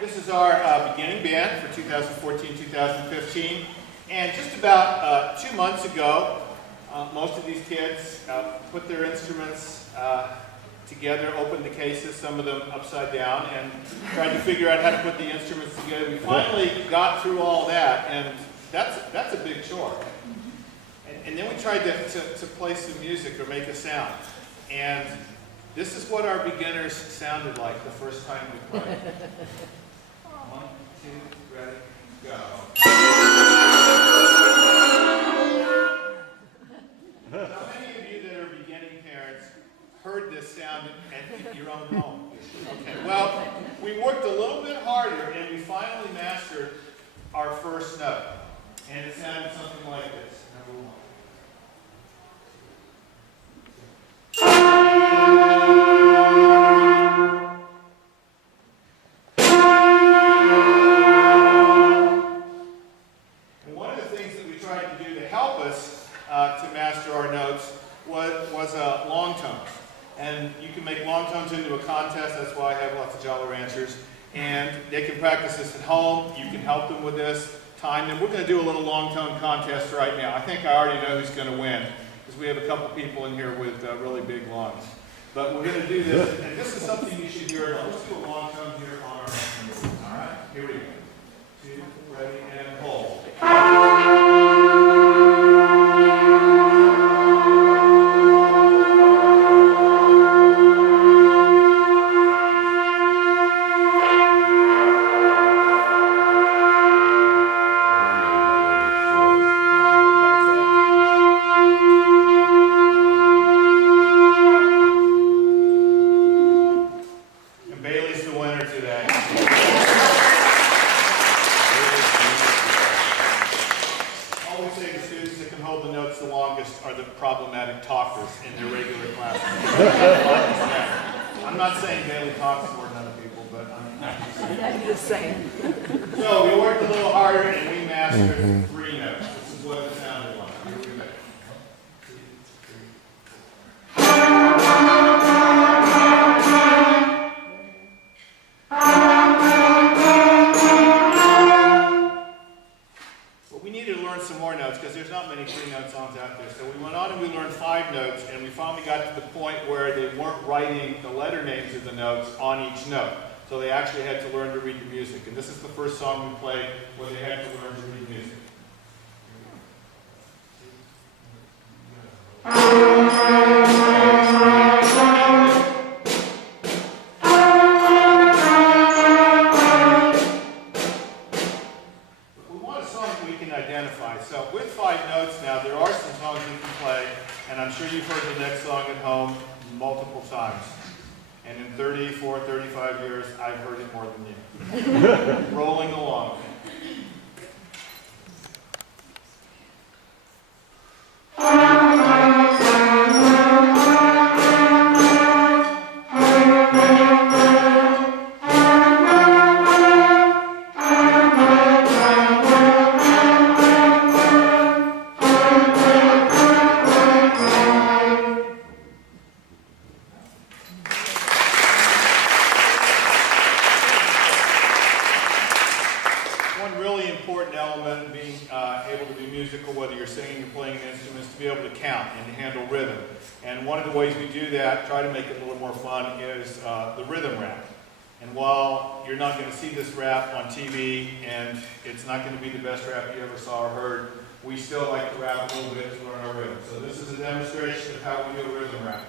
This is our beginning band for 2014-2015. And just about 2 months ago, most of these kids put their instruments together, opened the cases, some of them upside down, and tried to figure out how to put the instruments together. We finally got through all that, and that's a big chore. And then we tried to play some music or make a sound. And this is what our beginners sounded like the first time we played. 1, 2, ready, go. How many of you that are beginning parents heard this sound at your own home? Okay, well, we worked a little bit harder and we finally mastered our first note. And it sounded something like this, number 1. To master our notes was long tones. And you can make long tones into a contest. That's why I have lots of Jolly Ranchers. And they can practice this at home. You can help them with this, time them. We're going to do a little long tone contest right now. I think I already know who's going to win because we have a couple people in here with really big lungs. But we're going to do this, and this is something you should hear. Let's do a long tone here on our own. All right, here we go. 2, ready, and hold. I'm not saying Bailey talks more than other people, but I'm just saying. So we worked a little harder and we mastered 3 notes. This is what it sounded like. Here we go. 2, 3. But we needed to learn some more notes because there's not many 3-note songs out there. So we went on and we learned 5 notes, and we finally got to the point where they weren't writing the letter names of the notes on each note. So they actually had to learn to read the music. And this is the first song we played where they had to learn to read music. Identify. So with 5 notes now, there are some songs you can play, and I'm sure you've heard the next song at home multiple times. And in 34, 35 years, I've heard it more than you. Rolling along. Whether you're singing or playing an instrument, is to be able to count and to handle rhythm. And one of the ways we do that, try to make it a little more fun, is the rhythm rap. And while you're not going to see this rap on TV, and it's not going to be the best rap you ever saw or heard, we still like to rap a little bit to learn our rhythm. So this is a demonstration of how we do a rhythm rap.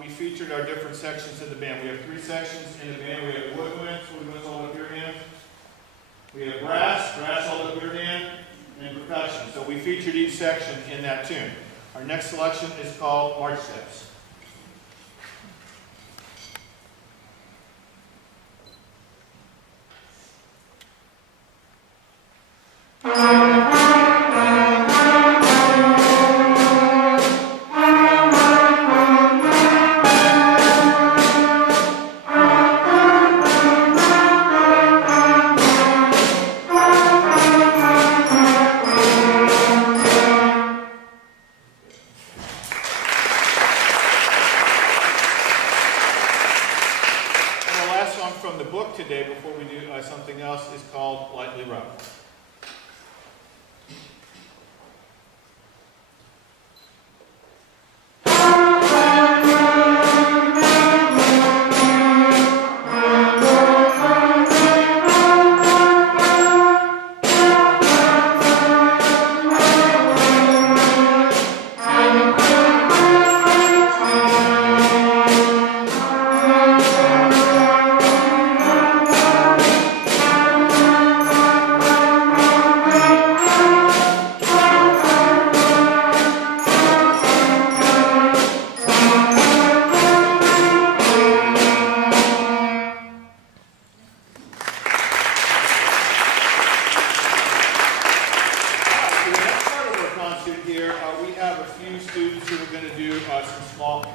we featured our different sections of the band. We have 3 sections in the band. We have woodwinds, hold up your hand. We have brass, hold up your hand, and percussion. So we featured each section in that tune. Our next selection is called March Steps. From the book today, before we do something else, is called Lightly Rubbed.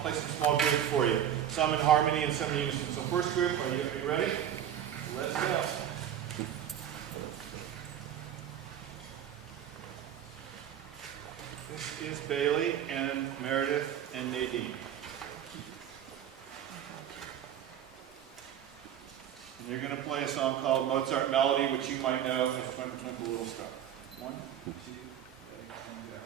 Play some small groups for you. Some in harmony and some in unison. So first group, are you ready? Let's go. This is Bailey and Meredith and Nadine. And you're going to play a song called Mozart Melody, which you might know as Twinkle Twinkle Little Star. 1, 2, 3, and go.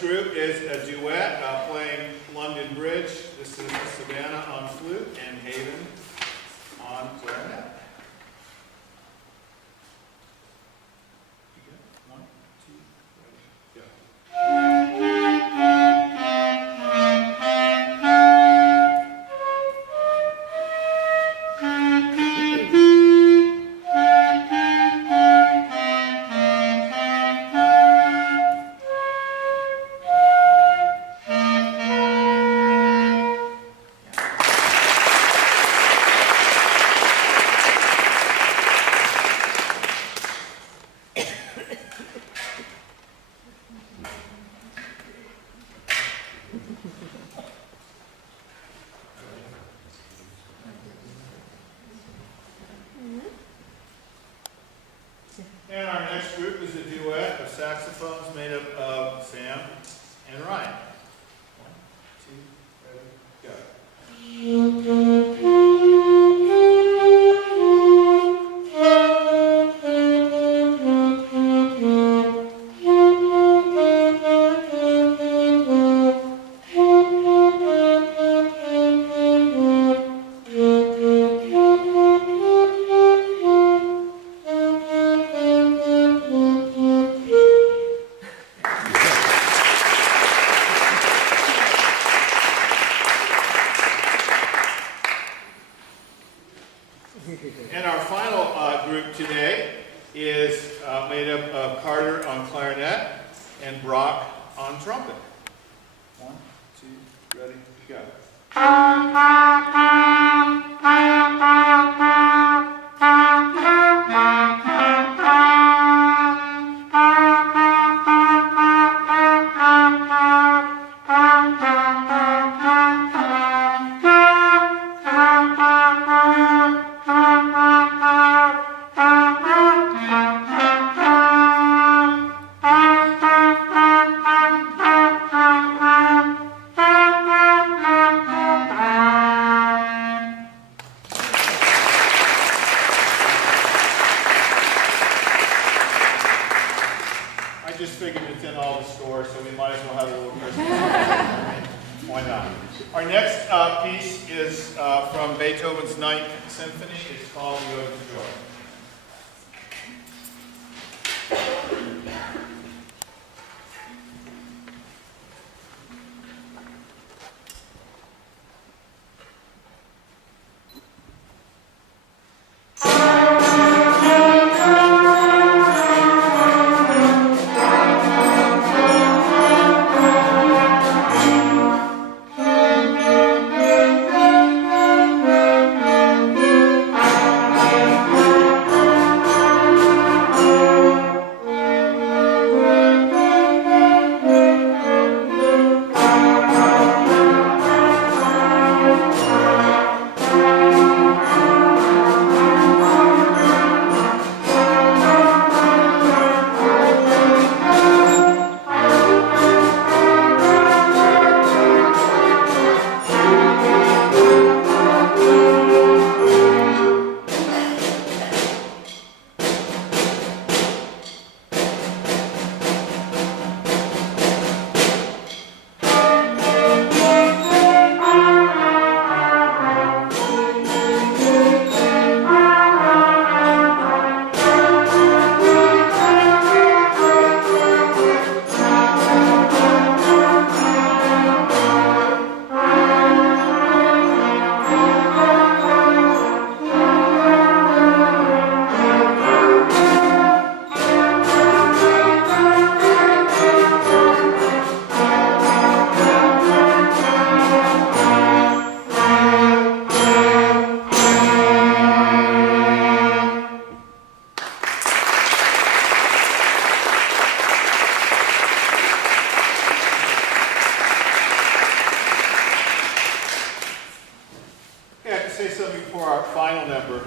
Group is a duet playing London Bridge. This is Savannah on flute and Haven on clarinet. One, two, ready, go. And our next group is a duet of saxophones made up of Sam and Ryan. 1, 2, ready, go. And our final group today is made up of Carter on clarinet and Brock on trumpet. 1, 2, ready, go. store, so we might as well have a little Christmas. Why not? Our next piece is from Beethoven's Ninth Symphony. It's called The Ode to Joy.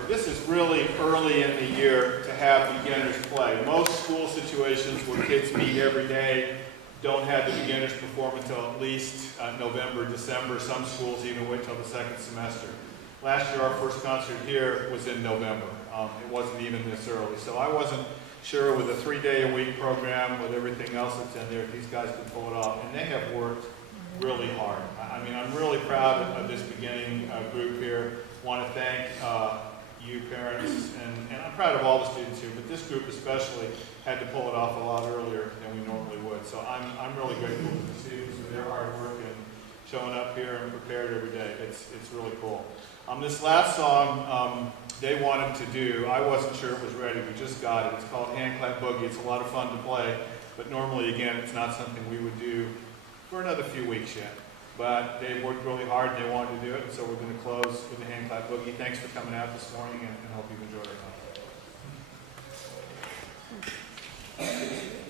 This is really early in the year to have beginners play. Most school situations where kids meet every day don't have the beginners perform until at least November, December. Some schools even wait till the second semester. Last year our first concert here was in November. It wasn't even this early. So I wasn't sure with a 3-day-a-week program, with everything else that's in there, if these guys could pull it off. And they have worked really hard. I mean, I'm really proud of this beginning group here. Want to thank you parents, and I'm proud of all the students here, but this group especially had to pull it off a lot earlier than we normally would. So I'm really grateful to the students for their hard work and showing up here and prepared every day. It's really cool. This last song they wanted to do, I wasn't sure it was ready. We just got it. It's called Hand Clap Boogie. It's a lot of fun to play, but normally, again, it's not something we would do for another few weeks yet. But they worked really hard and they wanted to do it, and so we're going to close with the Hand Clap Boogie. Thanks for coming out this morning, and hope you've enjoyed it.